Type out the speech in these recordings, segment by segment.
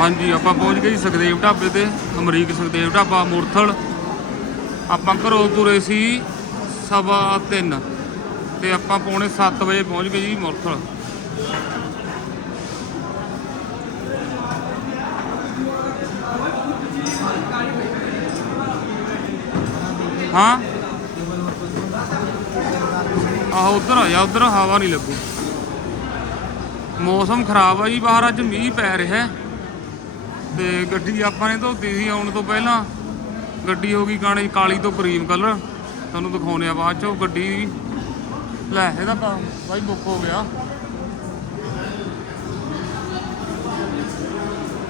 ਹਾਂਜੀ, ਆਪਾਂ ਪਹੁੰਚ ਗਏ ਜੀ ਸੁਖਦੇਵ ਢਾਬੇ ਤੇ, ਅਮਰੀਕ ਸੁਖਦੇਵ ਢਾਬਾ, ਮੁਰਥਲ। ਆਪਾਂ ਘਰੋਂ ਤੁਰੇ ਸੀ ਸਵਾ ਤਿੰਨ ਤੇ ਆਪਾਂ ਪੌਣੇ 7 ਵਜੇ ਪਹੁੰਚ ਗਏ ਜੀ ਮੁਰਥਲ। ਹਾਂ? ਆਹ, ਉਧਰ ਆ ਜਾ, ਉਧਰ ਹਵਾ ਨਹੀਂ ਲੱਗੂ। ਮੌਸਮ ਖਰਾਬ ਆ ਜੀ, ਬਾਹਰ ਅੱਜ ਮੀਂਹ ਪੈ ਰਿਹਾ। ਹੈ। ਤੇ ਗੱਡੀ ਆਪਾਂ ਨੇ ਧੋਤੀ ਸੀ ਆਉਣ ਤੋਂ ਪਹਿਲਾਂ। ਗੱਡੀ ਹੋ ਗਈ ਕਾਣੀ ਕਾਲੀ ਤੋਂ ਕਰੀਮ ਕਲਰ ਤੁਹਾਨੂੰ ਦਿਖਾਉਣੇ ਆ ਬਾਅਦ ਚੋਂ ਗੱਡੀ। ਲੈ, ਇਹਦਾ ਤਾਂ ਬਾਈ ਬੁੱਕ ਹੋ ਗਿਆ।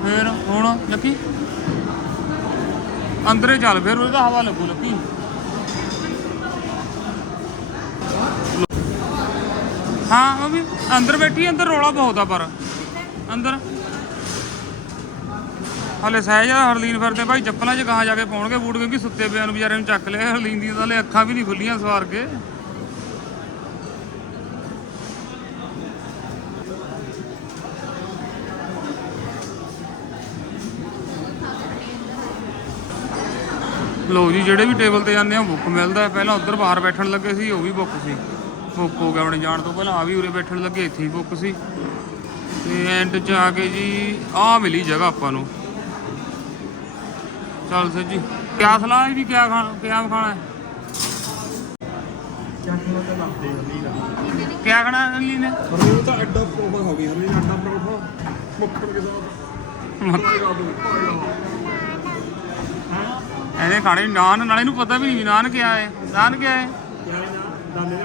ਫੇਰ ਹੁਣ ਲੱਕੀ? ਅੰਦਰੇ ਚੱਲ ਫਿਰ, ਉਹਦਾ ਹਵਾ ਲੱਗੂ ਲੱਕੀ। ਹਾਂ, ਉਹ ਵੀ ਅੰਦਰ ਬੈਠੀ, ਅੰਦਰ ਰੋਲਾ ਬਹੁਤ ਆ ਪਰ। ਅੰਦਰ। ਹਲੇ ਸਹਿਜ ਆ, ਹਰਲੀਨ ਫਿਰਦੇ ਭਾਈ, ਚੱਪਲਾਂ 'ਚ ਕਹਾਂ ਜਾ ਕੇ ਪਾਉਣਗੇ ਬੂਟ, ਕਿਉਂਕਿ ਸੁੱਤੇ ਪਿਆ ਨੂੰ ਵਿਚਾਰੇ ਨੂੰ ਚੱਕ ਲਿਆ। ਹਰਲੀਨ ਦੀਆਂ ਤਾਂ ਹਲੇ ਅੱਖਾਂ ਵੀ ਨਹੀਂ ਖੁੱਲੀਆਂ ਸਵਾਰ ਕੇ। ਲੋ ਜੀ, ਜਿਹੜੇ ਵੀ ਟੇਬਲ ਤੇ ਜਾਂਦੇ ਆ, ਬੁੱਕ ਮਿਲਦਾ। ਪਹਿਲਾਂ ਉੱਧਰ ਬਾਹਰ ਬੈਠਣ ਲੱਗੇ ਸੀ, ਉਹ ਵੀ ਬੁੱਕ ਸੀ। ਬੁੱਕ ਹੋ ਗਿਆ ਆਪਣੇ ਜਾਣ ਤੋਂ ਪਹਿਲਾਂ, ਆ ਵੀ ਉਰੇ ਬੈਠਣ ਲੱਗੇ, ਇੱਥੇ ਹੀ ਬੁੱਕ ਸੀ। ਤੇ ਐਂਡ 'ਚ ਆ ਕੇ ਜੀ, ਆਹ ਮਿਲੀ ਜਗ੍ਹਾ ਆਪਾਂ ਨੂੰ। ਚੱਲ ਸਰ ਜੀ। ਕਿਆ ਸਲਾਹ ਹੈ ਵੀ ਕਿਆ ਖਾਣਾ ਕਿਆ ਖਾਣਾ? ਹੈ ਕਿਆ ਖਾਣਾ ਅਲੀ ਨੇ? ਹਰਲੀ ਤਾਂ ਅੱਡਾ ਪਰੋਠਾ ਹੋ ਗਈ ਹਰਲੀ ਦਾ ਅੱਡਾ ਪਰੋਠਾ। ਮੁੱਕਣ ਕੇ ਸਾਥ। ਇਹਨੇ ਖਾਣੇ ਨਾਨ ਨਾਲੇ ਨੂੰ ਪਤਾ ਵੀ ਨਹੀਂ ਨਾਨ ਕਿਆ ਹੈ ਨਾਨ ਕਿਆ ਹੈ? ਕਿਆ ਹੈ ਨਾ? ਦਾਦੇ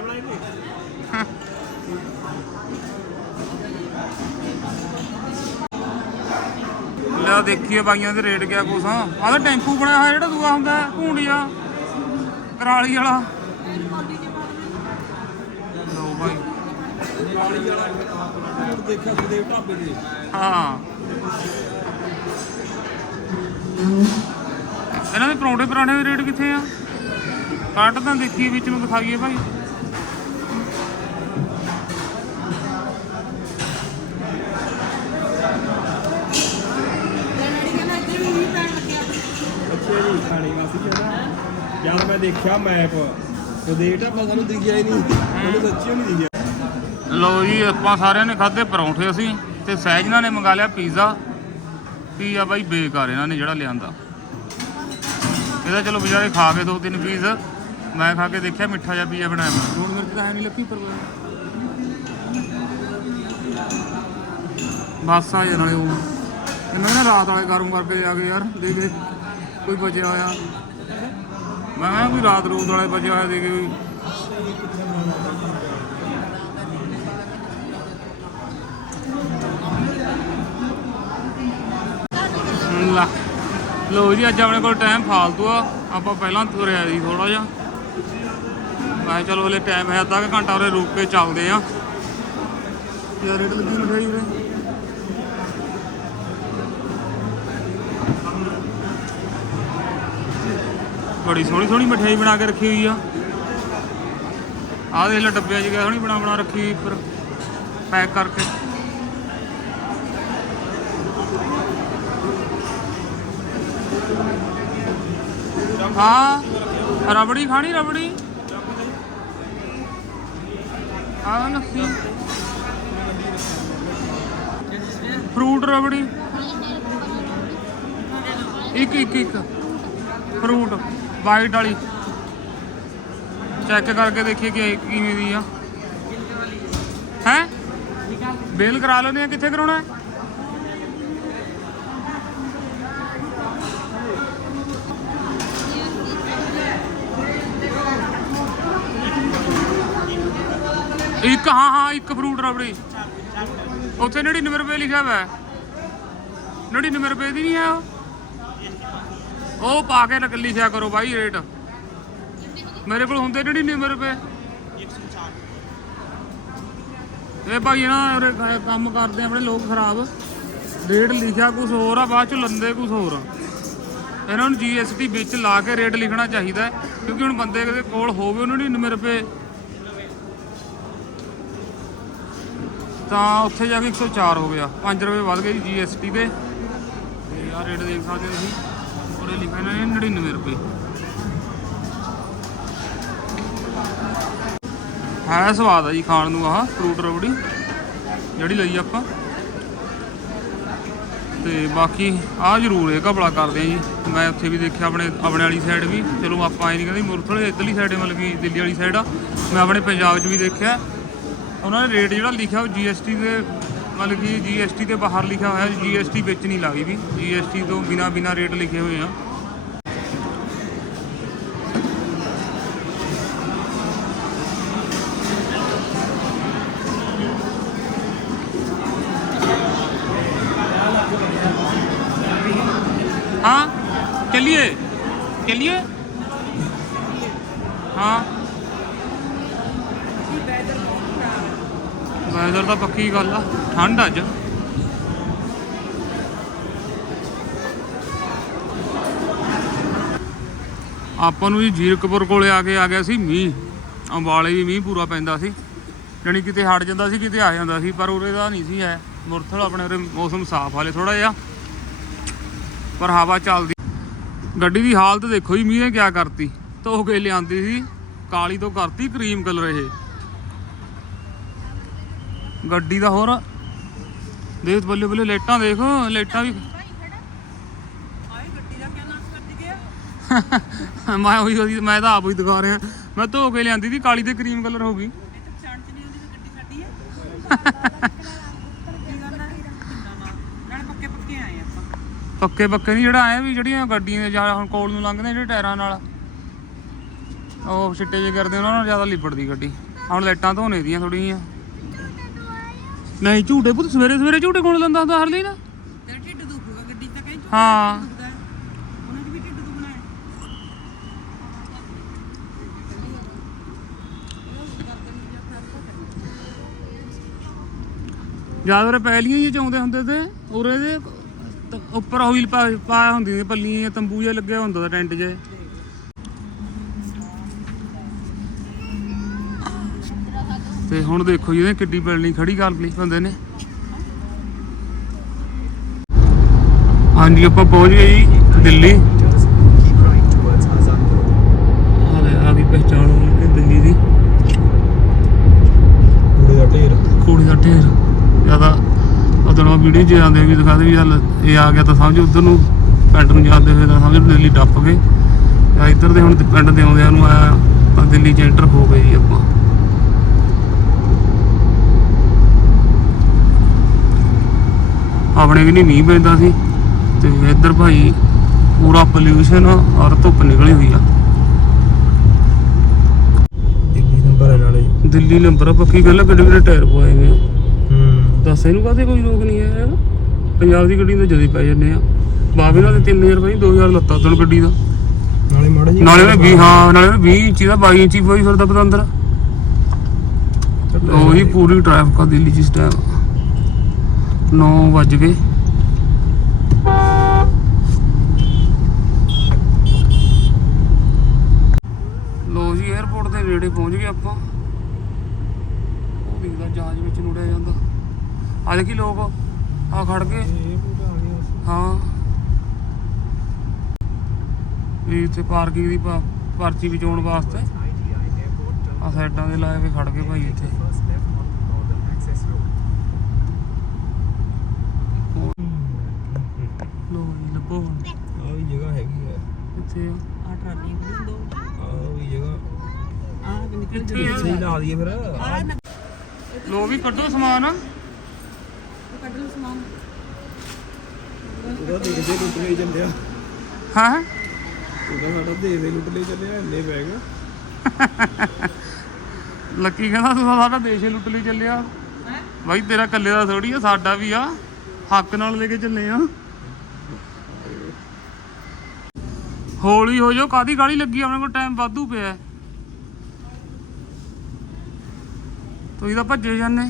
ਲੈ ਦੇਖੀਏ ਬਾਈਆਂ ਦੇ ਰੇਟ ਕਿਆ ਕੁਛ ਆ। ਆਹ ਤਾਂ ਟੈਂਪੂ ਬਣਿਆ ਹੋਇਆ ਜਿਹੜਾ ਦੂਆ ਹੁੰਦਾ, ਭੂੰਡੀਆ, ਕਰਾਲੀ ਵਾਲਾ। ਲੋ ਬਾਈ। ਦੇਖਿਆ ਸੁਦੇਵ ਢਾਬੇ ਤੇ ਹਾਂ। ਇਹਨਾਂ ਦੇ ਪਰੌਂਠੇ ਪਰਾਂਠੇ ਦੇ ਰੇਟ ਕਿੱਥੇ ਆ? ਕੱਟ ਤਾਂ ਦੇਖੀਏ ਵਿੱਚ ਨੂੰ ਦਿਖਾਈਏ ਭਾਈ ਜਦ ਮੈਂ ਦੇਖਿਆ ਮੈਪ ਸੁਦੇਵ ਢਾਬਾ ਸਾਨੂੰ ਦਿਖਿਆ ਹੀ ਨਹੀਂ। ਉਹਨੂੰ ਸੱਚੀ ਨਹੀਂ ਦਿਖਿਆ। ਲੋ ਜੀ ਆਪਾਂ ਸਾਰਿਆਂ ਨੇ ਖਾਦੇ ਪਰੌਂਠੇ ਅਸੀਂ ਤੇ ਸਹਿਜਨਾ ਨੇ ਮੰਗਾ ਲਿਆ ਪੀਜ਼ਾ ਪੀਜ਼ਾ ਬਾਈ ਬੇਕਾਰ ਇਹਨਾਂ ਨੇ ਜਿਹੜਾ ਲਿਆਂਦਾ। ਇਹਦਾ ਚਲੋ ਵਿਚਾਰੇ ਖਾ ਕੇ ਦੋ ਤਿੰਨ ਪੀਸ ਮੈਂ ਖਾ ਕੇ ਦੇਖਿਆ ਮਿੱਠਾ ਜਿਹਾ ਪੀਜ਼ਾ ਬਣਾਇਆ ਮੈਂ ਲੂਣ ਮਿਰਚ ਤਾਂ ਹੈ ਨਹੀਂ ਲੱਗੀ ਪਰ ਬਸ ਆ ਨਾਲੇ ਉਹ। ਇਹਨਾਂ ਨੇ ਰਾਤ ਵਾਲੇ ਗਰਮ ਕਰਕੇ ਜਾ ਕੇ ਯਾਰ ਦੇ ਕੇ ਕੋਈ ਬਚਿਆ ਹੋਇਆ। ਮੈਂ ਕਿਹਾ ਕੋਈ ਰਾਤ ਰੂਤ ਵਾਲੇ ਬਚਿਆ ਹੋਇਆ ਦੇ ਕੋਈ ਲਾ ਲੋ ਜੀ, ਅੱਜ ਆਪਣੇ ਕੋਲ ਟਾਈਮ ਫਾਲਤੂ ਆ। ਆਪਾਂ ਪਹਿਲਾਂ ਤੁਰਿਆ ਜੀ ਥੋੜਾ ਜਿਹਾ। ਮੈਂ ਕਿਹਾ ਚਲੋ ਹਲੇ ਟਾਈਮ ਹੈ, ਅੱਧਾ ਕੁ ਘੰਟਾ ਉਰੇ ਰੁਕ ਕੇ ਚੱਲਦੇ ਆ। ਯਾਰ, ਰੇਟ ਲੱਗੀ ਮਠਾਈ ਉਰੇ? ਬੜੀ ਸੋਹਣੀ ਸੋਹਣੀ ਮਠਾਈ ਬਣਾ ਕੇ ਰੱਖੀ ਹੋਈ ਆ। ਆਹ ਦੇਖ ਲੈ ਡੱਬਿਆਂ 'ਚ ਸੋਹਣੀ ਬਣਾ ਬਣਾ ਰੱਖੀ ਹੋਈ ਉੱਪਰ, ਪੈਕ ਕਰਕੇ। ਹਾਂ, ਰਬੜੀ ਖਾਣੀ, ਰਬੜੀ? ਆਹ ਲੱਸੀ। ਫਰੂਟ ਰਬੜੀ। ਇੱਕ ਇੱਕ ਇੱਕ। ਫਰੂਟ। ਵਾਈਟ ਵਾਲੀ। ਚੈੱਕ ਕਰਕੇ ਦੇਖੀਏ ਕਿ ਕਿਵੇਂ ਦੀ ਆ। ਹੈ? ਬਿੱਲ ਕਰਾ ਲੈਣੇ ਆ, ਕਿੱਥੇ ਕਰਾਉਣਾ? ਹੈ ਇੱਕ, ਹਾਂ ਹਾਂ, ਇੱਕ ਫਰੂਟ ਰਬੜੀ। ਉੱਥੇ 99 ਰੁਪਏ ਲਿਖਿਆ ਹੋਇਆ। ਹੈ 99 ਰੁਪਏ ਦੀ ਨਹੀਂ ਹੈ ਉਹ? ਉਹ ਪਾ ਕੇ ਲੱਗ ਲਿਖਿਆ ਕਰੋ ਬਾਈ, ਰੇਟ। ਮੇਰੇ ਕੋਲ ਹੁੰਦੇ 99 ਰੁਪਏ। ਇਹ ਭਾਈ ਨਾ ਕੰਮ ਕਰਦੇ ਆਪਣੇ ਲੋਕ ਖਰਾਬ। ਰੇਟ ਲਿਖਿਆ ਕੁਝ ਹੋਰ ਆ, ਬਾਅਦ ਚ ਲੰਦੇ ਕੁਝ ਹੋਰ। ਆ ਇਹਨਾਂ ਨੂੰ ਜੀਐਸਟੀ ਵਿੱਚ ਲਾ ਕੇ ਰੇਟ ਲਿਖਣਾ ਚਾਹੀਦਾ ਕਿਉਂਕਿ ਹੁਣ ਬੰਦੇ ਦੇ ਕੋਲ ਹੋਵੇ ਉਹਨਾਂ 99 ਰੁਪਏ। ਤਾਂ ਉੱਥੇ ਜਾ ਕੇ 104 ਹੋ ਗਿਆ। 5 ਰੁਪਏ ਵੱਧ ਗਏ ਜੀ ਜੀਐਸਟੀ ਦੇ। ਤੇ ਆਹ ਰੇਟ ਦੇਖ ਸਕਦੇ ਤੁਸੀਂ। ਉਰੇ ਲਿਖਿਆ ਇਹਨਾਂ ਨੇ 99 ਰੁਪਏ। ਹੈ ਸਵਾਦ ਆ ਜੀ ਖਾਣ ਨੂੰ ਆਹ ਫਰੂਟ ਰਬੜੀ, ਜਿਹੜੀ ਲਈ ਆਪਾਂ। ਤੇ ਬਾਕੀ ਆਹ ਜ਼ਰੂਰ ਇਹ ਘਬਲਾ ਕਰਦੇ ਆ ਜੀ। ਮੈਂ ਉੱਥੇ ਵੀ ਦੇਖਿਆ ਆਪਣੇ ਆਪਣੇ ਵਾਲੀ ਸਾਈਡ ਵੀ। ਚਲੋ ਆਪਾਂ ਐ ਨਹੀਂ ਕਹਿੰਦੇ ਮੁਰਥਲੇ, ਇੱਧਰਲੀ ਸਾਈਡ ਮਤਲਬ ਕਿ ਦਿੱਲੀ ਵਾਲੀ ਸਾਈਡ ਆ। ਮੈਂ ਆਪਣੇ ਪੰਜਾਬ 'ਚ ਵੀ ਦੇਖਿਆ। ਉਹਨਾਂ ਨੇ ਰੇਟ ਜਿਹੜਾ ਲਿਖਿਆ ਉਹ GST ਦੇ ਮਤਲਬ ਕਿ GST ਦੇ ਬਾਹਰ ਲਿਖਿਆ ਹੋਇਆ GST ਵਿੱਚ ਨਹੀਂ ਲੱਗੀ ਵੀ। GST ਤੋਂ ਬਿਨਾ ਬਿਨਾ ਰੇਟ ਲਿਖੇ ਹੋਏ ਆ। ਕੀ ਗੱਲ ਆ? ਠੰਡ ਅੱਜ। ਆਪਾਂ ਨੂੰ ਜੀ ਜੀਰਕਪੁਰ ਕੋਲੇ ਆ ਕੇ ਆ ਗਿਆ ਸੀ ਮੀਂਹ। ਅੰਬਾਲੇ ਵੀ ਮੀਂਹ ਪੂਰਾ ਪੈਂਦਾ ਸੀ। ਜਾਣੀ ਕਿਤੇ ਹਟ ਜਾਂਦਾ ਸੀ, ਕਿਤੇ ਆ ਜਾਂਦਾ ਸੀ, ਪਰ ਉਰੇ ਦਾ ਨਹੀਂ ਸੀ ਹੈ ਮੁਰਥਲ ਆਪਣੇ ਉਰੇ ਮੌਸਮ ਸਾਫ਼ ਹਾਲੇ ਥੋੜਾ ਜਿਹਾ। ਪਰ ਹਵਾ ਚੱਲਦੀ। ਗੱਡੀ ਦੀ ਹਾਲਤ ਦੇਖੋ ਜੀ, ਮੀਂਹ ਨੇ ਕਿਆ ਕਰਤੀ। ਧੋ ਕੇ ਲਿਆਂਦੀ ਸੀ। ਕਾਲੀ ਤੋਂ ਕਰਤੀ ਕਰੀਮ ਕਲਰ ਇਹ। ਗੱਡੀ ਦਾ ਹੋਰ। ਦੇਖ ਬੱਲੇ ਬੱਲੇ ਲੇਟਾਂ ਦੇਖ ਲੇਟਾਂ ਵੀ ਮੈਂ ਉਹੀ ਉਹੀ ਮੈਂ ਤਾਂ ਆਪ ਹੀ ਦਿਖਾ ਰਿਹਾ। ਮੈਂ ਧੋ ਕੇ ਲਿਆਂਦੀ ਸੀ, ਕਾਲੀ ਤੇ ਕਰੀਮ ਕਲਰ ਹੋ ਗਈ। ਪੱਕੇ ਪੱਕੇ ਆਏ ਪੱਕੇ ਪੱਕੇ ਨਹੀਂ ਜਿਹੜਾ ਆਇਆ ਵੀ ਜਿਹੜੀਆਂ ਗੱਡੀਆਂ ਦੇ ਜਾਂ ਹੁਣ ਕੋਲ ਨੂੰ ਲੰਘਦੇ ਜਿਹੜੇ ਟਾਇਰਾਂ ਨਾਲ। ਉਹ ਛਿੱਟੇ ਜੇ ਕਰਦੇ, ਉਹਨਾਂ ਨਾਲ ਜ਼ਿਆਦਾ ਲਿਪੜਦੀ ਗੱਡੀ। ਹੁਣ ਲਾਈਟਾਂ ਧੋਣੇ ਦੀਆਂ ਥੋੜੀਆਂ ਨਹੀਂ ਝੂਟੇ ਪੁੱਤ ਸਵੇਰੇ ਸਵੇਰੇ ਝੂਟੇ ਕੋਣ ਲੈਂਦਾ ਹੁੰਦਾ ਹਰਲੀ ਨਾ ਤੇਰਾ ਢਿੱਡ ਦੁਖੂਗਾ ਗੱਡੀ 'ਚ ਤਾਂ ਕਹੀਂ ਹਾਂ। ਦੁਖਦਾ ਹੈ। ਉਹਨਾਂ 'ਚ ਵੀ ਢਿੱਡ ਦੁਖਣਾ ਹੈ। ਜਦ ਉਰੇ ਪਹਿਲੀਆਂ ਹੀ ਚਾਉਂਦੇ ਹੁੰਦੇ ਤੇ ਉਰੇ ਦੇ ਉੱਪਰ ਹੋਈਲ ਪਾਇਆ ਹੁੰਦੀ ਸੀ ਪੱਲੀਆਂ ਤੰਬੂ ਜਿਹਾ ਲੱਗਿਆ ਹੁੰਦਾ ਟੈਂਟ 'ਚ। ਤੇ ਹੁਣ ਦੇਖੋ ਜੀ ਇਹਨੇ ਕਿੱਡੀ ਬਿਲਡਿੰਗ ਖੜੀ ਕਰ ਲਈ ਬੰਦੇ ਨੇ। ਹਾਂਜੀ ਆਪਾਂ ਪਹੁੰਚ ਗਏ ਜੀ ਦਿੱਲੀ। ਆਵੇ ਆ ਵੀ ਪਹਿਚਾਣ ਹੋਈ ਕਿ ਦਿੱਲੀ ਦੀ। ਕੂੜੇ ਦਾ ਢੇਰ। ਕੋੜੀ ਦਾ ਢੇਰ। ਜ਼ਿਆਦਾ ਉਦੋਂ ਵੀਡੀਓ 'ਚ ਜਾਂਦੇ ਵੀ ਦਿਖਾਦੇ ਵੀ ਚੱਲ ਇਹ ਆ ਗਿਆ ਤਾਂ ਸਮਝ ਉਧਰ ਨੂੰ ਪਿੰਡ ਨੂੰ ਜਾਂਦੇ ਹੋਏ ਤਾਂ ਸਮਝ ਦਿੱਲੀ ਟੱਪ ਗਏ। ਆ ਇੱਧਰ ਦੇ ਹੁਣ ਪਿੰਡ ਦੇ ਆਉਂਦਿਆਂ ਨੂੰ ਆ ਆਪਾਂ ਦਿੱਲੀ 'ਚ ਐਂਟਰ ਹੋ ਗਏ ਜੀ ਆਪਾਂ। ਆਪਣੇ ਵੀ ਨਹੀਂ ਮੀਂਹ ਪੈਂਦਾ ਸੀ। ਤੇ ਇੱਧਰ ਭਾਈ ਪੂਰਾ ਪੋਲਿਊਸ਼ਨ ਔਰ ਧੁੱਪ ਨਿਕਲੀ ਹੋਈ ਆ। ਦਿੱਲੀ ਨੰਬਰ ਨਾਲੇ ਦਿੱਲੀ ਨੰਬਰ ਆ ਪੱਕੀ ਗੱਲ ਆ ਕਿੱਡੇ ਕਿੱਡੇ ਟਾਇਰ ਪਵਾਏ ਹੋਏ ਆ। ਹੂੰ। ਦੱਸ ਇਹਨੂੰ ਕਾਹਦੇ ਕੋਈ ਰੋਕ ਨਹੀਂ ਹੈ ਪੰਜਾਬ ਦੀ ਗੱਡੀ ਤਾਂ ਜਦੀ ਪੈ ਜੰਨੇ ਆ। ਬਾਬੇ ਨਾਲ 3000 ਰੁਪਏ 2000 ਲੱਤਾ ਉਦੋਂ ਗੱਡੀ ਦਾ। ਨਾਲੇ ਮਾੜਾ ਜੀ ਨਾਲੇ ਉਹਨੇ 20 ਹਾਂ ਨਾਲੇ ਉਹਨੇ 20 ਇੰਚੀ ਦਾ 22 ਇੰਚੀ ਕੋਈ ਫਿਰਦਾ ਪਤੰਦਰ। ਉਹੀ ਪੂਰੀ ਟ੍ਰੈਫਿਕ ਆ ਦਿੱਲੀ ਚ ਇਸ ਟਾਈਮ 9 ਵੱਜ ਗਏ। ਲੋ ਜੀ 에어ਪੋਰਟ ਦੇ ਨੇੜੇ ਪਹੁੰਚ ਗਏ ਆਪਾਂ। ਉਹ ਦਿਖਦਾ ਜਹਾਜ਼ ਵਿੱਚ ਨੁੜਿਆ ਜਾਂਦਾ। ਆ ਦੇਖੀ ਲੋਕ, ਆ ਖੜ ਕੇ ਹਾਂ। ਵੀ ਇੱਥੇ ਪਾਰਕਿੰਗ ਦੀ ਪਾ- ਪਰਚੀ ਵਿਚਾਉਣ ਵਾਸਤੇ। ਆ ਸਾਈਡਾਂ ਦੇ ਲਾਏ ਕੇ ਖੜ ਕੇ ਭਾਈ ਇੱਥੇ। ਕਿੱਥੇ ਆ? ਸਹੀ ਲਾ ਦਈਏ ਫਿਰ। ਆ ਨਾ ਲੋ ਵੀ ਕੱਢੋ ਸਮਾਨ। ਕੱਢ ਲਓ ਸਮਾਨ। ਉਹਦਾ ਦੇਖਦੇ ਲੁੱਟ ਲਈ ਚੱਲਿਆ। ਹਾਂ? ਉਹਦਾ ਸਾਡਾ ਦੇਖਦੇ ਲੁੱਟ ਲਈ ਚੱਲਿਆ ਇੰਨੇ ਬੈਗ ਲੱਕੀ ਕਹਿੰਦਾ ਤੂੰ ਸਾਡਾ ਦੇਸ਼ ਲੁੱਟ ਲਈ ਚੱਲਿਆ। ਹੈ? ਬਾਈ ਤੇਰਾ ਇਕੱਲੇ ਦਾ ਥੋੜੀ ਆ ਸਾਡਾ ਵੀ ਆ। ਹੱਕ ਨਾਲ ਲੈ ਕੇ ਚੱਲੇ ਆ। ਹੌਲੀ ਹੋ ਜਾਓ ਕਾਦੀ ਗਾਲੀ ਲੱਗੀ? ਆਪਣੇ ਕੋਲ ਟਾਈਮ ਵਾਧੂ ਪਿਆ ਤੁਸੀਂ ਤਾਂ ਭੱਜੇ ਜਾਂਦੇ।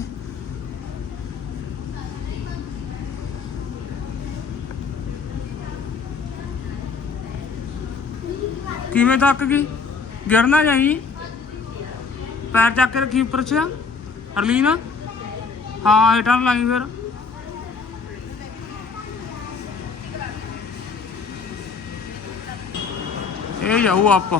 ਕਿਵੇਂ ਤੱਕ ਗਈ? ਗਿਰ ਨਾ ਜਾਈ। ਪੈਰ ਚੱਕ ਕੇ ਰੱਖੀ ਉੱਪਰ ਛਿਆ। ਅਰਲੀਨ ਹਾਂ, ਹੇਠਾਂ ਲਾਈ ਫਿਰ। ਇਹ ਜਾਊ ਆਪਾਂ।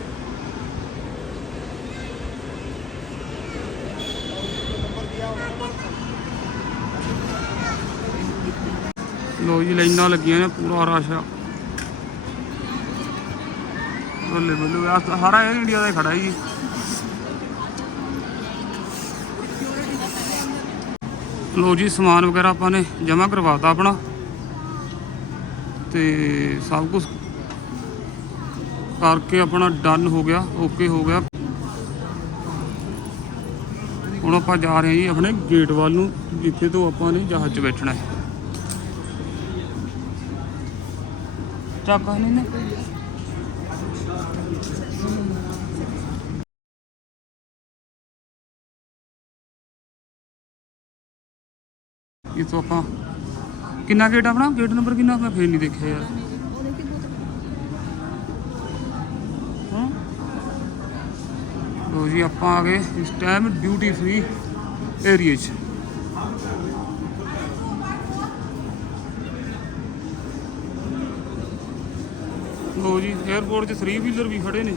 ਲੋ ਜੀ, ਲਾਈਨਾਂ ਲੱਗੀਆਂ ਨੇ, ਪੂਰਾ ਰਸ਼ ਆ। ਬੱਲੇ ਬੱਲੇ, ਆ ਸਾਰਾ 에ਅਰ ਇੰਡੀਆ ਦਾ ਖੜਾ ਜੀ। ਲੋ ਜੀ, ਸਮਾਨ ਵਗੈਰਾ ਆਪਾਂ ਨੇ ਜਮ੍ਹਾਂ ਕਰਵਾਤਾ ਆਪਣਾ। ਤੇ ਸਭ ਕੁਝ ਕਰਕੇ ਆਪਣਾ ਡਨ ਹੋ ਗਿਆ ਓਕੇ ਹੋ ਗਿਆ। ਹੁਣ ਆਪਾਂ ਜਾ ਰਹੇ ਹਾਂ ਜੀ ਆਪਣੇ ਗੇਟ ਵੱਲ ਨੂੰ, ਜਿੱਥੇ ਤੋਂ ਆਪਾਂ ਨੇ ਜਹਾਜ਼ 'ਚ ਬੈਠਣਾ ਹੈ। ਚੱਕ ਨਹੀਂ ਨਾ ਇਹ ਤੋਂ ਆਪਾਂ ਕਿੰਨਾ ਗੇਟ ਆਪਣਾ ਗੇਟ ਨੰਬਰ ਕਿੰਨਾ ਮੈਂ ਫੇਰ ਨਹੀਂ ਦੇਖਿਆ ਯਾਰ ਹਾਂ ਲੋ ਜੀ ਆਪਾਂ ਆ ਗਏ ਇਸ ਟਾਈਮ ਡਿਊਟੀ ਫ੍ਰੀ ਏਰੀਆ 'ਚ ਲੋ ਜੀ 에어ਪੋਰਟ 'ਚ 3 ਵੀਲਰ ਵੀ ਖੜੇ ਨੇ।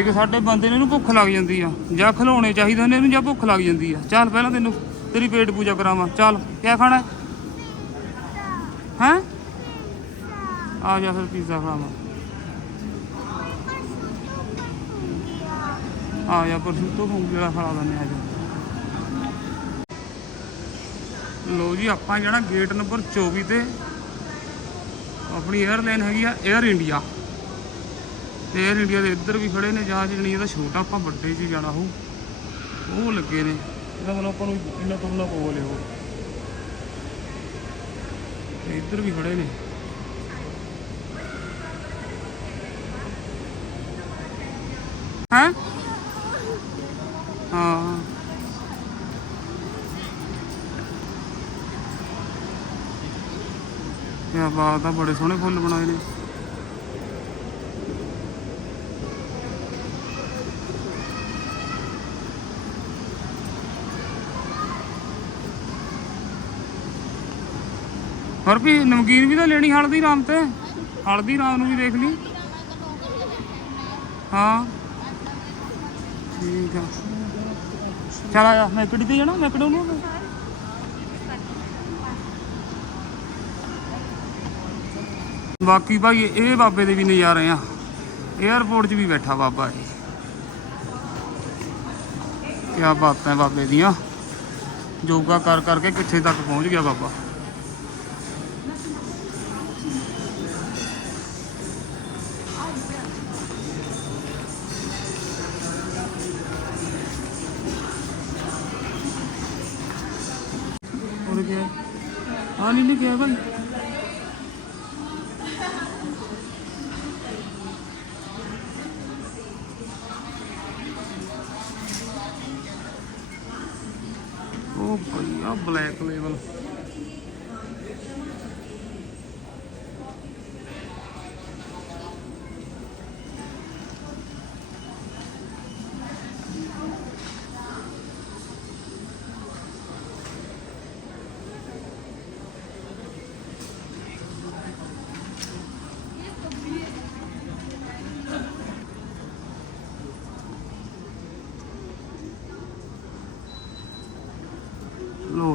ਇੱਕ ਸਾਡੇ ਬੰਦੇ ਨੇ ਇਹਨੂੰ ਭੁੱਖ ਲੱਗ ਜਾਂਦੀ ਆ। ਜਾਂ ਖਿਲਾਉਣੇ ਚਾਹੀਦੇ ਨੇ ਇਹਨੂੰ ਜਾਂ ਭੁੱਖ ਲੱਗ ਜਾਂਦੀ ਆ। ਚੱਲ ਪਹਿਲਾਂ ਤੈਨੂੰ, ਤੇਰੀ ਪੇਟ ਪੂਜਾ ਕਰਾਵਾਂ। ਚੱਲ, ਕਿਆ ਖਾਣਾ? ਹੈ? ਹੈਂ? ਆ ਜਾ ਫਿਰ ਪੀਜ਼ਾ ਖਾਵਾਂ ਆ ਜਾ ਪਰਸੂ ਤੋਂ ਮੂੰਗੀ ਵਾਲਾ ਖਾ ਲੈਣੇ ਆ ਜੀ। ਲੋ ਜੀ, ਆਪਾਂ ਜਿਹੜਾ ਗੇਟ ਨੰਬਰ 24 ਤੇ। ਆਪਣੀ 에ਅਰਲਾਈਨ ਹੈਗੀ ਆ 에ਅਰ ਇੰਡੀਆ ਤੇ 에ਅਰ ਇੰਡੀਆ ਦੇ ਇੱਧਰ ਵੀ ਖੜੇ ਨੇ, ਜਹਾਜ਼ ਜਿਹੜੀ ਇਹਦਾ ਛੋਟਾ ਆਪਾਂ ਵੱਡੇ 'ਚ ਜਾਣਾ ਹੋ ਉਹ ਲੱਗੇ ਨੇ। ਇਹਦਾ ਮਤਲਬ ਆਪਾਂ ਨੂੰ ਇੰਨਾ ਤੁਰਨਾ ਪਊ ਲਿਓ ਇੱਧਰ ਵੀ ਖੜੇ ਨੇ। ਹਾਂ? ਕਿਆ ਬਾਤ ਆ, ਬੜੇ ਸੋਹਣੇ ਫੁੱਲ ਬਣਾਏ ਨੇ। ਹੋਰ ਵੀ ਨਮਕੀਨ ਵੀ ਤਾਂ ਲੈਣੀ ਹਲਦੀ ਰਾਮ ਤੇ। ਹਲਦੀ ਰਾਮ ਨੂੰ ਵੀ ਦੇਖ ਲਈ। ਹਾਂ। ਠੀਕ ਆ। ਚਲ ਆ ਮੈਂ ਕਿਹੜੀ ਤੇ ਜਾਣਾ, ਮੈਂ ਕਿਹੜਾ ਨੂੰ ਬਾਕੀ ਭਾਈ, ਇਹ ਬਾਬੇ ਦੇ ਵੀ ਨਜ਼ਾਰੇ ਆ। 에어ਪੋਰਟ 'ਚ ਵੀ ਬੈਠਾ ਬਾਬਾ ਜੀ ਕਿਆ ਬਾਤਾਂ ਬਾਬੇ ਦੀਆਂ। ਯੋਗਾ ਕਰ ਕਰਕੇ ਕਿੱਥੇ ਤੱਕ ਪਹੁੰਚ ਗਿਆ ਬਾਬਾ।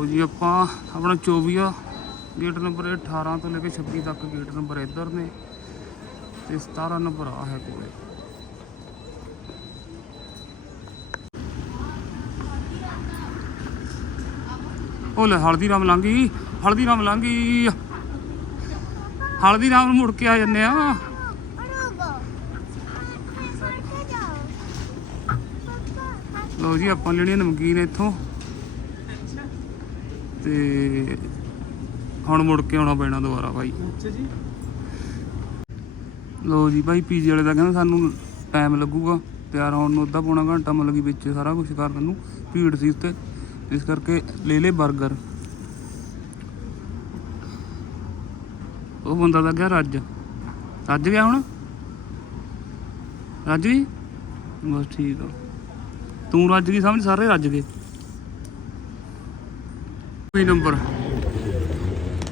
ਜੀ, ਆਪਾਂ ਆਪਣਾ 24 ਗੇਟ ਨੰਬਰ ਇਹ 18 ਤੋਂ ਲੈ ਕੇ 26 ਤੱਕ ਗੇਟ ਨੰਬਰ ਇੱਧਰ ਨੇ ਤੇ 17 ਨੰਬਰ ਆ ਹੈ ਕੋਲੇ। ਉਹ ਲੈ ਹਲਦੀਰਾਮ ਲੰਘ ਗਈ ਹਲਦੀਰਾਮ ਲੰਘ। ਗਈ ਹਲਦੀਰਾਮ ਨੂੰ ਮੁੜ ਕੇ ਆ ਜੰਨੇ ਆ। ਲਓ ਜੀ, ਆਪਾਂ ਲੈਣੀਆਂ ਨਮਕੀਨ ਇੱਥੋਂ। ਤੇ ਹੁਣ ਮੁੜ ਕੇ ਆਉਣਾ ਪੈਣਾ ਦੁਬਾਰਾ ਭਾਈ ਅੱਛਾ ਜੀ। ਲਓ ਜੀ ਭਾਈ ਪੀਜੀ ਵਾਲੇ ਦਾ ਕਹਿੰਦਾ ਸਾਨੂੰ ਟਾਈਮ ਲੱਗੂਗਾ ਤਿਆਰ ਹੋਣ ਨੂੰ ਅੱਧਾ ਪੌਣਾ ਘੰਟਾ ਮਤਲਬ ਕਿ ਵਿੱਚ ਸਾਰਾ ਕੁਝ ਕਰਨ ਨੂੰ ਭੀੜ ਸੀ ਉੱਤੇ। ਇਸ ਕਰਕੇ ਲੈ ਲੇ 버ਗਰ ਉਹ ਬੰਦਾ ਤਾਂ ਗਿਆ ਰੱਜ। ਰੱਜ ਗਿਆ ਹੁਣ? ਰੱਜ ਗਈ ਬਸ ਠੀਕ ਆ। ਤੂੰ ਰੱਜ ਗਈ ਸਮਝ ਸਾਰੇ ਰੱਜ ਗਏ। ਕੋਈ ਨੰਬਰ?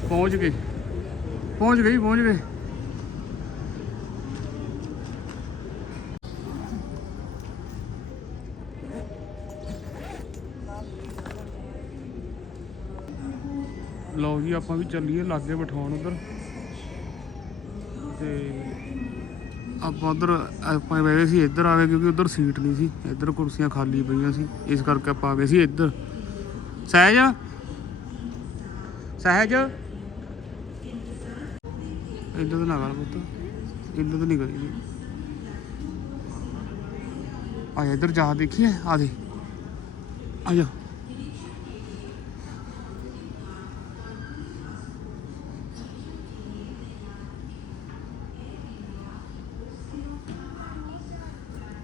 ਪਹੁੰਚ ਗਏ। ਪਹੁੰਚ ਗਈ ਪਹੁੰਚ ਗਏ। ਲਓ ਜੀ, ਆਪਾਂ ਵੀ ਚੱਲੀਏ ਲਾਗੇ ਬਿਠਾਉਣ ਉਧਰ। ਤੇ ਆਪਾਂ ਉਧਰ, ਆਪਾਂ ਬਹਿ ਸੀ, ਇੱਧਰ ਆ ਗਏ ਕਿਉਂਕਿ ਉਧਰ ਸੀਟ ਨਹੀਂ ਸੀ। ਇੱਧਰ ਕੁਰਸੀਆਂ ਖਾਲੀ ਪਈਆਂ ਸੀ। ਇਸ ਕਰਕੇ ਆਪਾਂ ਆ ਗਏ ਸੀ ਇੱਧਰ। ਸਹਿਜ ਸਹਿਜ ਇੱਧਰ ਤਾਂ ਨਾ ਕਰ ਪੁੱਤ। ਇੱਧਰ ਤਾਂ ਨਹੀਂ ਕਰੀ ਆ ਇੱਧਰ ਜਾ ਦੇਖੀਏ। ਆ ਦੇ। ਆ ਜਾ।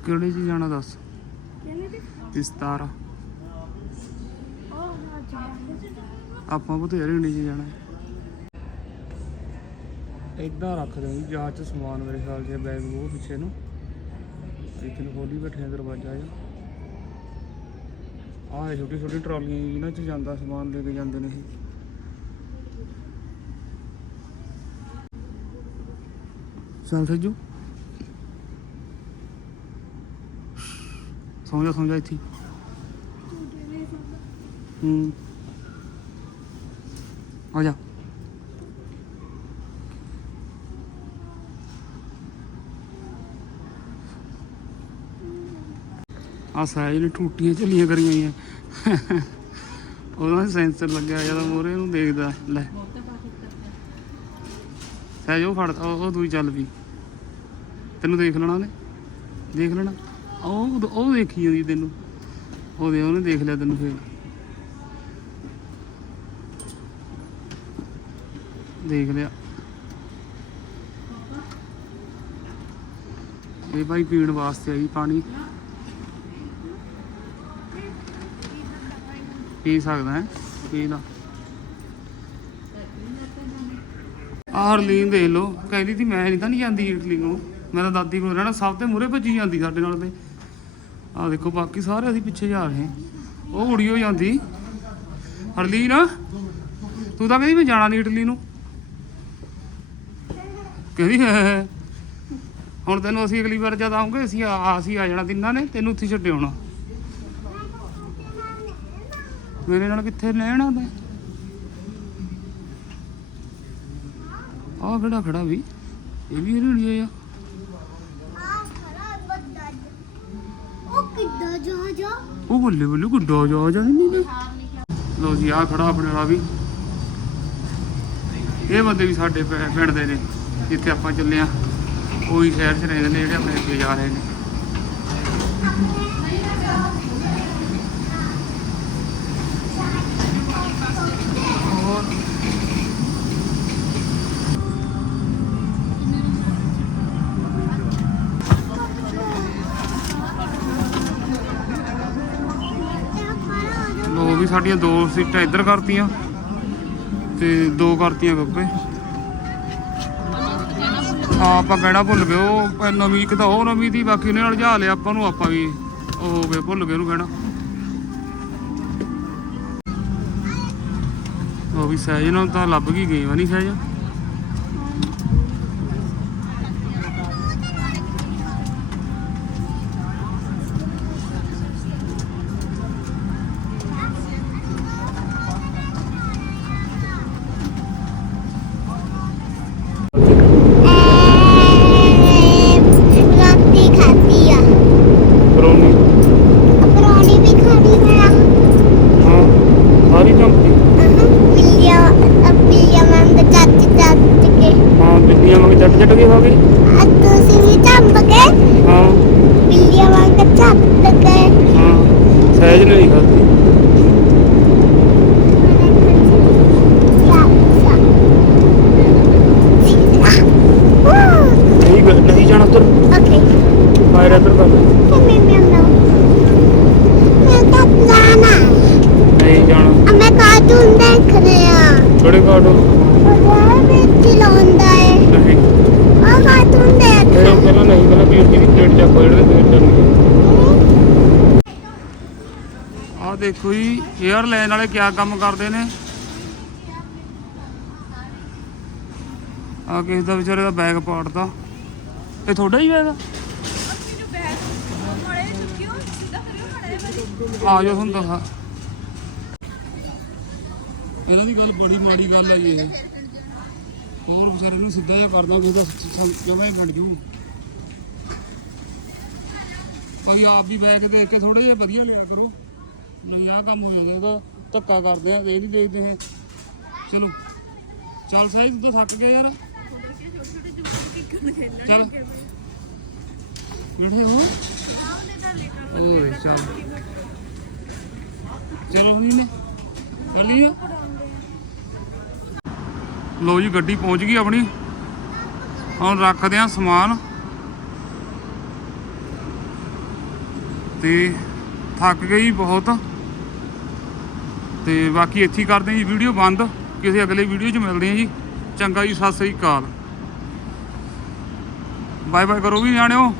ਕਿਹੜੇ ਚ ਜਾਣਾ ਦੱਸ? ਵਿਸਤਾਰਾ ਆਪਾਂ ਬਥੇਰੇ ਨਹੀਂ ਚ ਜਾਣਾ। ਇਦਾਂ ਰੱਖ ਦੇ ਜਾ ਚ ਸਮਾਨ ਮੇਰੇ ਖਿਆਲ ਚ ਬੈਗ ਉਹ ਪਿੱਛੇ ਨੂੰ। ਇੱਥੇ ਨੂੰ ਖੋਲੀ ਬੈਠੇ ਆ ਦਰਵਾਜ਼ਾ ਜਾ ਆਹ ਇਹ ਛੋਟੀ ਛੋਟੀ ਟਰਾਲੀਆਂ ਜੀ, ਇਹਨਾਂ ਚ ਜਾਂਦਾ ਸਮਾਨ ਲੈ ਕੇ ਜਾਂਦੇ ਨੇ ਇਹ। ਚੱਲ ਸੱਜੂ ਸੌਂ ਜਾ। ਸੌਂ ਜਾ ਇੱਥੇ। ਹੀ। ਹੂੰ ਆ ਜਾ ਆ ਸਾਇਜ ਨੇ ਟੂਟੀਆਂ ਚੱਲੀਆਂ ਕਰੀਆਂ ਆ ਉਹਦਾ ਸੈਂਸਰ ਲੱਗਿਆ ਜਦੋਂ ਮੋਰੇ ਨੂੰ ਦੇਖਦਾ ਲੈ ਸਹਿਜ ਉਹ ਫੜ ਉਹ ਉਹ ਦੂਈ ਚੱਲ ਪਈ ਤੈਨੂੰ ਦੇਖ ਲੈਣਾ ਉਹਨੇ ਦੇਖ ਲੈਣਾ ਉਹ ਉਹ ਦੇਖੀ ਜਾਂਦੀ ਤੈਨੂੰ ਉਹਦੇ ਉਹਨੇ ਦੇਖ ਲਿਆ ਤੈਨੂੰ ਫੇਰ ਦੇਖ ਲਿਆ। ਇਹ ਭਾਈ ਪੀਣ ਵਾਸਤੇ ਆਈ ਪਾਣੀ। ਪੀ ਸਕਦਾ ਹੈ, ਪੀ ਲਾ। ਆਹ ਹਰਲੀਨ ਦੇਖ ਲਓ, ਕਹਿੰਦੀ ਸੀ ਮੈਂ ਨਹੀਂ ਤਾਂ ਨਹੀਂ ਜਾਂਦੀ ਇਟਲੀ ਨੂੰ। ਮੈਂ ਤਾਂ ਦਾਦੀ ਕੋਲ ਰਹਿਣਾ, ਸਭ ਤੇ ਮੂਰੇ ਭੱਜੀ ਜਾਂਦੀ ਸਾਡੇ ਨਾਲ ਤੇ। ਆਹ ਦੇਖੋ, ਬਾਕੀ ਸਾਰੇ ਅਸੀਂ ਪਿੱਛੇ ਜਾ ਰਹੇ ਉਹ ਉੜੀ ਹੋ ਜਾਂਦੀ। ਹਰਲੀਨ, ਤੂੰ ਤਾਂ ਕਹਿੰਦੀ ਮੈਂ ਜਾਣਾ ਨਹੀਂ ਇਟਲੀ ਨੂੰ। ਕਹਿੰਦੀ ਹੈ ਹੁਣ ਤੈਨੂੰ ਅਸੀਂ ਅਗਲੀ ਵਾਰ ਜਦ ਆਉਂਗੇ, ਅਸੀਂ ਆ ਅਸੀਂ ਆ ਜਾਣਾ ਤਿੰਨਾਂ ਨੇ, ਤੈਨੂੰ ਉੱਥੇ ਛੱਡੇ ਆਉਣਾ। ਮੇਰੇ ਨਾਲ ਕਿੱਥੇ ਲੈਣਾ ਤੈਂ? ਆਹ ਕਿਹੜਾ ਖੜਾ ਵੀ? ਇਹ ਵੀ ਰੇੜੀਏ ਆ ਉਹ ਬੱਲੇ ਬੱਲੇ ਗੁੱਡਾ ਜਾ ਜਾ ਨਹੀਂ ਲੋ ਜੀ ਆ ਖੜਾ ਆਪਣੇ ਵਾਲਾ ਵੀ। ਇਹ ਬੰਦੇ ਵੀ ਸਾਡੇ ਪਿੰਡ ਦੇ ਨੇ। ਜਿੱਥੇ ਆਪਾਂ ਚੱਲੇ ਆ, ਉਹੀ ਸ਼ਹਿਰ 'ਚ ਰਹਿੰਦੇ ਨੇ ਜਿਹੜੇ ਆਪਣੇ ਅੱਗੇ ਜਾ ਰਹੇ ਨੇ। ਹੋਰ? ਲੋ ਵੀ ਸਾਡੀਆਂ ਦੋ ਸੀਟਾਂ ਇੱਧਰ ਕਰਤੀਆਂ ਤੇ ਦੋ ਕਰਤੀਆਂ ਗੱਬੇ ਹਾਂ, ਆਪਾਂ ਕਹਿਣਾ ਭੁੱਲ ਗਏ, ਉਹ ਨਵੀਂ ਇੱਕ ਤਾਂ ਉਹ ਨਵੀਂ ਦੀ, ਬਾਕੀ ਉਹਨੇ ਨਾਲ ਜਾ ਲਿਆ, ਆਪਾਂ ਨੂੰ ਆਪਾਂ ਵੀ ਉਹ ਹੋ ਗਏ, ਭੁੱਲ ਗਏ ਉਹਨੂੰ ਕਹਿਣਾ ਉਹ ਵੀ ਸਹਿਜ ਨਾਲ ਤਾਂ ਲੱਭ ਗਈ ਗਈ ਵਾ ਨਹੀਂ ਸਹਿਜ ਰੋਟੀ ਖਾਤੀ ਆ ਕਰੋਨੀ ਪਰੌਣੀ ਵੀ ਖਾਣੀ ਆ ਹਾਂ ਸਾਰੀ ਚੰਪੀ ਕਿਹੜੇ ਕਾਰਟੂਨ ਉਹ ਵਿੱਚ ਲਾਉਂਦਾ ਹੈ ਨਹੀਂ ਉਹ ਕਾਰਟੂਨ ਦੇਖ ਇਹ ਪਹਿਲਾਂ ਨਹੀਂ ਪਹਿਲਾਂ ਵੀਰ ਜੀ ਦੀ ਪਲੇਟ ਚੱਕੋ ਜਿਹੜੇ ਫੇਰ ਚੱਲਣਗੇ ਆਹ ਦੇਖੋ ਜੀ 에ਅਰਲਾਈਨ ਵਾਲੇ ਕਿਆ ਕੰਮ ਕਰਦੇ ਨੇ? ਆ ਕਿਸੇ ਦਾ ਵਿਚਾਰੇ ਦਾ ਬੈਗ ਪਾੜਦਾ ਇਹ ਤੁਹਾਡਾ ਹੀ ਬੈਗ ਆ? ਆ ਜਾਓ, ਤੁਹਾਨੂੰ ਦਿਖਾ। ਇਹਨਾਂ ਦੀ ਗੱਲ ਬੜੀ ਮਾੜੀ ਗੱਲ ਆ ਜੀ ਇਹ। ਹੋਰ ਵਿਚਾਰੇ ਨੂੰ ਸਿੱਧਾ ਜਿਹਾ ਕਰਦਾ ਕਿਸੇ ਦਾ ਜਮਾ ਹੀ ਬਣ ਜੂ? ਭਾਈ ਆਪ ਵੀ ਬੈਗ ਦੇਖ ਕੇ ਥੋੜਾ ਜਿਹਾ ਵਧੀਆ ਲਿਆ ਕਰੋ। ਨਹੀਂ ਆਹ ਕੰਮ ਹੋ ਜਾਂਦਾ ਇਹਦਾ ਧੱਕਾ ਕਰਦੇ ਆ, ਇਹ ਨਹੀਂ ਦੇਖਦੇ ਹੈ ਚਲੋ। ਚੱਲ ਸਾਈ, ਤੂੰ ਤਾਂ ਥੱਕ ਗਿਆ ਯਾਰ। ਚੱਲ। ਬੈਠੇ ਹੋ ਓਏ, ਚੱਲ। ਚਲੋ ਹੁਣੀ ਨੇ ਕਰ ਲਈ ਲੋ ਜੀ, ਗੱਡੀ ਪਹੁੰਚ ਗਈ ਆਪਣੀ। ਹੁਣ ਰੱਖਦੇ ਆ ਸਮਾਨ। ਤੇ ਥੱਕ ਗਈ ਬਹੁਤ। ਤੇ ਬਾਕੀ ਇੱਥੇ ਹੀ ਕਰਦੇ ਹਾਂ ਜੀ, ਵੀਡੀਓ ਬੰਦ। ਕਿਸੇ ਅਗਲੇ ਵੀਡੀਓ 'ਚ ਮਿਲਦੇ ਹਾਂ ਜੀ। ਚੰਗਾ ਜੀ, ਸਤਿ ਸ੍ਰੀ ਅਕਾਲ। ਬਾਏ ਬਾਏ ਕਰੋ ਵੀ ਜਾਣਿਓ